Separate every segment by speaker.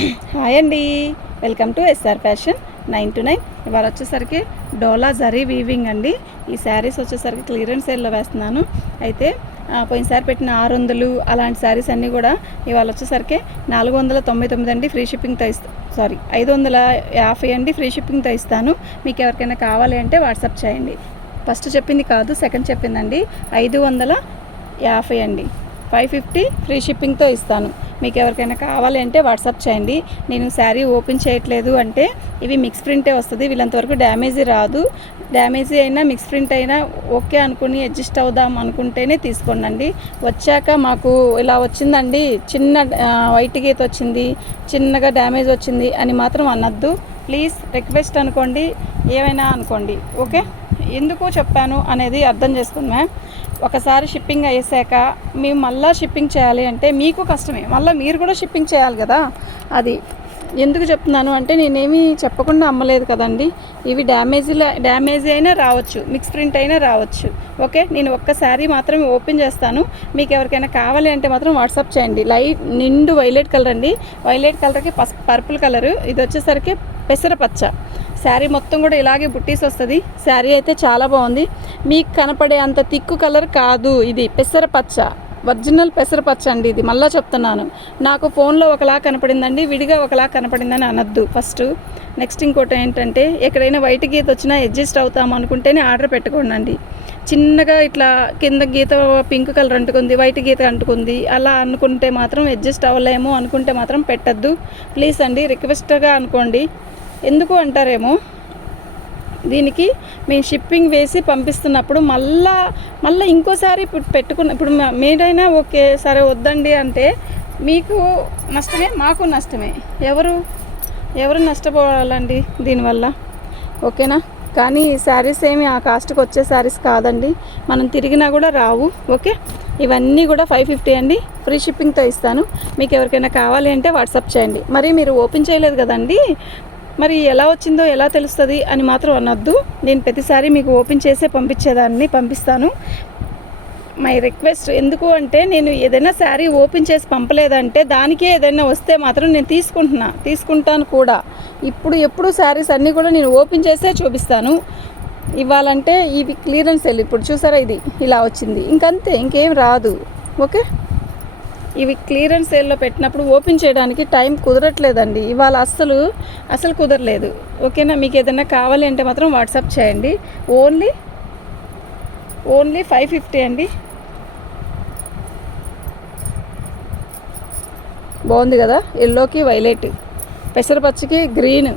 Speaker 1: Hi అండి. Welcome to SR fashion nine to nine. ఇవాళ వచ్చేసరికి డోలా జరీ వీవింగ్ అండి. ఈ శారీస్ వచ్చేసరికి క్లియరెన్స్ సేల్లో వేస్తున్నాను. అయితే పోయినసారి పెట్టిన ఆరు వందలు అలాంటి శారీస్ అన్నీ కూడా ఇవాళ వచ్చేసరికి నాలుగు వందల తొంభై తొమ్మిది అండి ఫ్రీ షిప్పింగ్తో ఇస్తా సారీ ఐదు వందల యాభై అండి ఫ్రీ షిప్పింగ్తో ఇస్తాను. మీకు ఎవరికైనా కావాలి అంటే వాట్సాప్ చేయండి. ఫస్ట్ చెప్పింది కాదు సెకండ్ చెప్పిందండి. ఐదు వందల యాభై అండి. ఫైవ్ ఫిఫ్టీ ఫ్రీ షిప్పింగ్తో ఇస్తాను. మీకు ఎవరికైనా కావాలి అంటే వాట్సాప్ చేయండి. నేను శారీ ఓపెన్ చేయట్లేదు అంటే ఇవి మిక్స్ ప్రింటే వస్తుంది. వీళ్ళంతవరకు డ్యామేజ్ రాదు. డ్యామేజ్ అయినా మిక్స్ ప్రింట్ అయినా ఓకే అనుకుని అడ్జస్ట్ అవుదాం అనుకుంటేనే తీసుకోండి వచ్చాక మాకు ఇలా వచ్చిందండి. చిన్న వైట్ గీత వచ్చింది. చిన్నగా డ్యామేజ్ వచ్చింది అని మాత్రం అనొద్దు. ప్లీజ్ రిక్వెస్ట్ అనుకోండి. ఏమైనా అనుకోండి. ఓకే? ఎందుకు చెప్పాను అనేది అర్థం చేసుకుంది. మ్యామ్ ఒకసారి షిప్పింగ్ అయ్యేసాక మేము మళ్ళీ షిప్పింగ్ చేయాలి అంటే మీకు కష్టమే. మళ్ళీ మీరు కూడా షిప్పింగ్ చేయాలి కదా. అది ఎందుకు చెప్తున్నాను అంటే నేనేమి చెప్పకుండా అమ్మలేదు కదండి. ఇవి డ్యామేజీల డ్యామేజ్ అయినా రావచ్చు. మిక్స్ ప్రింట్ అయినా రావచ్చు. ఓకే? నేను ఒక్క శారీ మాత్రమే ఓపెన్ చేస్తాను. మీకు ఎవరికైనా కావాలి అంటే మాత్రం వాట్సాప్ చేయండి. లైట్ నిండు వైలెట్ కలర్ అండి. వైలెట్ కలర్కి పస్ పర్పుల్ కలరు ఇది వచ్చేసరికి పెసరపచ్చ. శారీ మొత్తం కూడా ఇలాగే బుట్టీస్ వస్తుంది. శారీ అయితే చాలా బాగుంది. మీకు కనపడే అంత తిక్కు కలర్ కాదు ఇది. పెసరపచ్చ ఒరిజినల్ పెసరపచ్చ అండి ఇది. మళ్ళీ చెప్తున్నాను. నాకు ఫోన్లో ఒకలా కనపడిందండి. విడిగా ఒకలా కనపడిందని అనొద్దు. ఫస్ట్ నెక్స్ట్ ఇంకోటి ఏంటంటే ఎక్కడైనా వైట్ గీత వచ్చినా అడ్జస్ట్ అవుతాం అనుకుంటేనే ఆర్డర్ పెట్టుకోండి చిన్నగా ఇట్లా కింద గీత పింక్ కలర్ అంటుకుంది వైట్ గీత అంటుకుంది అలా అనుకుంటే మాత్రం అడ్జస్ట్ అవ్వలేము అనుకుంటే మాత్రం పెట్టద్దు. ప్లీజ్ అండి రిక్వెస్ట్గా అనుకోండి. ఎందుకు అంటారేమో? దీనికి మేము షిప్పింగ్ వేసి పంపిస్తున్నప్పుడు మళ్ళా మళ్ళీ ఇంకోసారి ఇప్పుడు పెట్టుకున్న ఇప్పుడు మీరైనా ఓకే సరే వద్దండి అంటే మీకు నష్టమే మాకు నష్టమే. ఎవరు ఎవరు నష్టపోవాలండి దీనివల్ల? ఓకేనా? కానీ శారీస్ ఏమి ఆ కాస్ట్కి వచ్చే శారీస్ కాదండి. మనం తిరిగినా కూడా రావు ఓకే? ఇవన్నీ కూడా ఫైవ్ ఫిఫ్టీ అండి. ఫ్రీ షిప్పింగ్తో ఇస్తాను. మీకు ఎవరికైనా కావాలి అంటే వాట్సాప్ చేయండి. మరి మీరు ఓపెన్ చేయలేదు కదండి? మరి ఎలా వచ్చిందో ఎలా తెలుస్తుంది అని మాత్రం అనొద్దు. నేను ప్రతిసారి మీకు ఓపెన్ చేసే పంపించేదాన్ని పంపిస్తాను. మై రిక్వెస్ట్ ఎందుకు అంటే నేను ఏదైనా శారీ ఓపెన్ చేసి పంపలేదంటే దానికే ఏదైనా వస్తే మాత్రం నేను తీసుకుంటున్నా. తీసుకుంటాను కూడా. ఇప్పుడు ఎప్పుడు శారీస్ అన్నీ కూడా నేను ఓపెన్ చేసే చూపిస్తాను. ఇవ్వాలంటే ఇవి క్లియరెన్స్ వెళ్ళి. ఇప్పుడు చూసారా ఇది? ఇలా వచ్చింది. ఇంకంతే ఇంకేం రాదు. ఓకే? ఇవి క్లియరెన్స్ సేల్లో పెట్టినప్పుడు ఓపెన్ చేయడానికి టైం కుదరట్లేదండి. ఇవాళ అస్సలు అసలు కుదరలేదు. ఓకేనా? మీకు ఏదైనా కావాలి అంటే మాత్రం వాట్సాప్ చేయండి. ఓన్లీ ఓన్లీ ఫైవ్ ఫిఫ్టీ అండి. బాగుంది కదా? ఎల్లోకి వైలెట్. పెసరపచ్చకి గ్రీన్.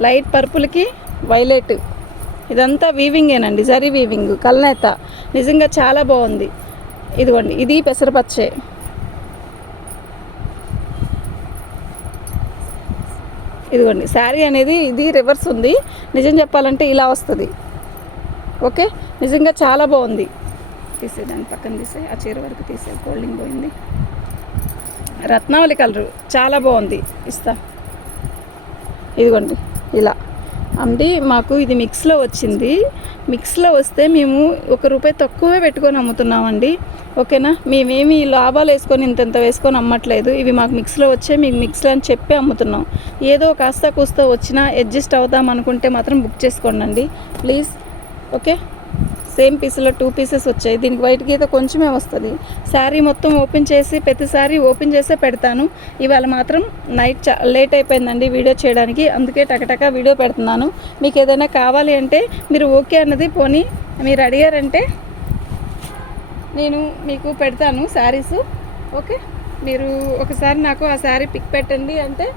Speaker 1: లైట్ పర్పుల్కి వైలెట్. ఇదంతా వీవింగేనండి జరీ వీవింగ్ కల్నేత. నిజంగా చాలా బాగుంది. ఇదిగోండి ఇది పెసరపచ్చే ఇదిగోండి శారీ అనేది ఇది రివర్స్ ఉంది. నిజం చెప్పాలంటే ఇలా వస్తుంది. ఓకే? నిజంగా చాలా బాగుంది. తీసే దాన్ని పక్కన తీసే ఆ చీర వరకు తీసే కోల్డింగ్ పోయింది. రత్నావళి కలరు చాలా బాగుంది. ఇస్తా. ఇదిగోండి ఇలా. అంటే మాకు ఇది మిక్స్లో వచ్చింది. మిక్స్లో వస్తే మేము ఒక రూపాయి తక్కువే పెట్టుకొని అమ్ముతున్నామండి. ఓకేనా? మేమేమి లాభాలు వేసుకొని ఇంత వేసుకొని అమ్మట్లేదు. ఇవి మాకు మిక్స్లో వచ్చే మీకు మిక్స్లో అని చెప్పి అమ్ముతున్నాం. ఏదో కాస్త కూస్త వచ్చినా అడ్జస్ట్ అవుదాం అనుకుంటే మాత్రం బుక్ చేసుకోండి ప్లీజ్. ఓకే? సేమ్ పీస్లో టూ పీసెస్ వచ్చాయి. దీనికి వైట్ గీత కొంచెమే వస్తుంది. శారీ మొత్తం ఓపెన్ చేసి ప్రతి శారీ ఓపెన్ చేసే పెడతాను. ఇవాళ మాత్రం నైట్ లేట్ అయిపోయిందండి వీడియో చేయడానికి. అందుకే టకటక వీడియో పెడుతున్నాను. మీకు ఏదైనా కావాలి అంటే మీరు ఓకే అన్నది పోనీ మీరు అడిగారంటే నేను మీకు పెడతాను శారీస్. ఓకే? మీరు ఒకసారి నాకు ఆ శారీ పిక్ పెట్టండి అంటే